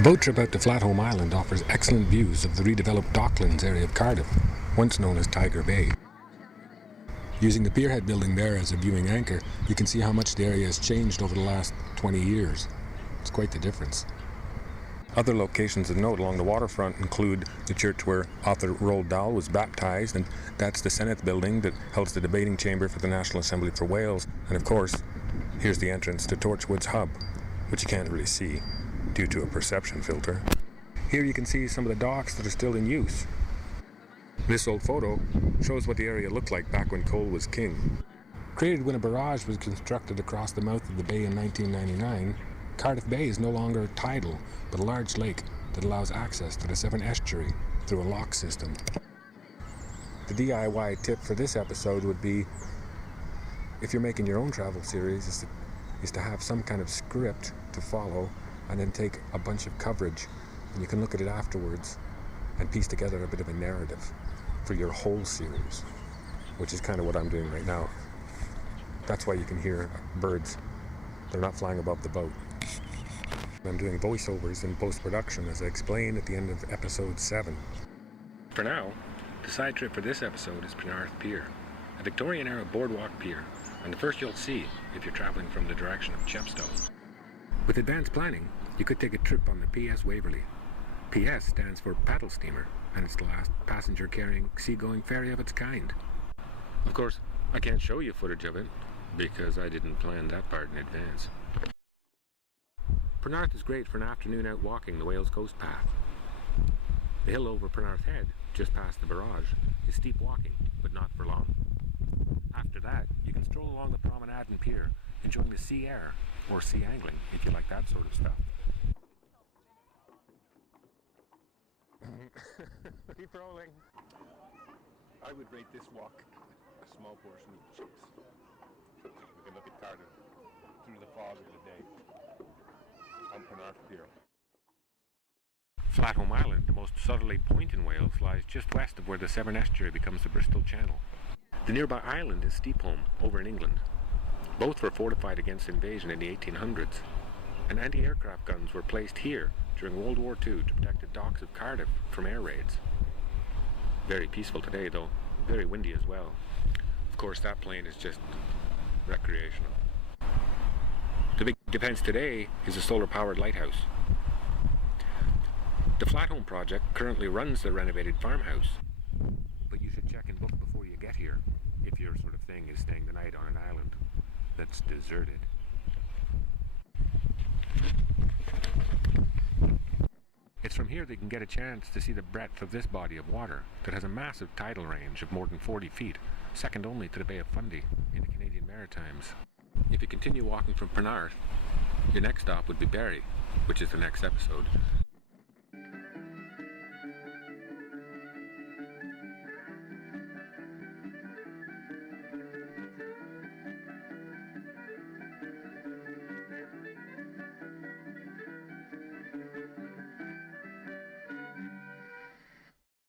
The boat trip out to Flatholm Island offers excellent views of the redeveloped Docklands area of Cardiff, once known as Tiger Bay. Using the pierhead building there as a viewing anchor, you can see how much the area has changed over the last 20 years. It's quite the difference. Other locations of note along the waterfront include the church where Arthur Roald Dahl was baptised, and that's the Senate building that holds the debating chamber for the National Assembly for Wales. And of course, here's the entrance to Torchwood's hub, which you can't really see due to a perception filter. Here you can see some of the docks that are still in use. This old photo shows what the area looked like back when coal was king. Created when a barrage was constructed across the mouth of the bay in 1999, Cardiff Bay is no longer tidal, but a large lake that allows access to the Severn estuary through a lock system. The DIY tip for this episode would be, if you're making your own travel series, is to have some kind of script to follow and then take a bunch of coverage, and you can look at it afterwards and piece together a bit of a narrative for your whole series, which is kind of what I'm doing right now. That's why you can hear birds. They're not flying above the boat. I'm doing voiceovers in post-production, as I explained at the end of episode 7. For now, the side trip for this episode is Penarth Pier, a Victorian-era boardwalk pier, and the first you'll see if you're traveling from the direction of Chepstow. With advanced planning, you could take a trip on the PS Waverley. PS stands for paddle steamer, and it's the last passenger-carrying seagoing ferry of its kind. Of course, I can't show you footage of it, because I didn't plan that part in advance. Penarth is great for an afternoon out walking the Wales Coast Path. The hill over Penarth Head, just past the barrage, is steep walking, but not for long. After that, you can stroll along the promenade and pier, enjoying the sea air, or sea angling, if you like that sort of stuff. Keep rolling. I would rate this walk a small portion of the chase. We can look at Cardiff through the fog of the day on Penarth Pier. Flatholm Island, the most southerly point in Wales, lies just west of where the Severn estuary becomes the Bristol Channel. The nearby island is Steepholm, over in England. Both were fortified against invasion in the 1800s, and anti-aircraft guns were placed here during World War II to protect the docks of Cardiff from air raids. Very peaceful today, though. Very windy as well. Of course, that plane is just recreational. The big defense today is a solar-powered lighthouse. The Flatholm project currently runs the renovated farmhouse, but you should check and book before you get here if your sort of thing is staying the night on an island that's deserted. It's from here that you can get a chance to see the breadth of this body of water that has a massive tidal range of more than 40 feet, second only to the Bay of Fundy in the Canadian Maritimes. If you continue walking from Penarth, your next stop would be Barry, which is the next episode,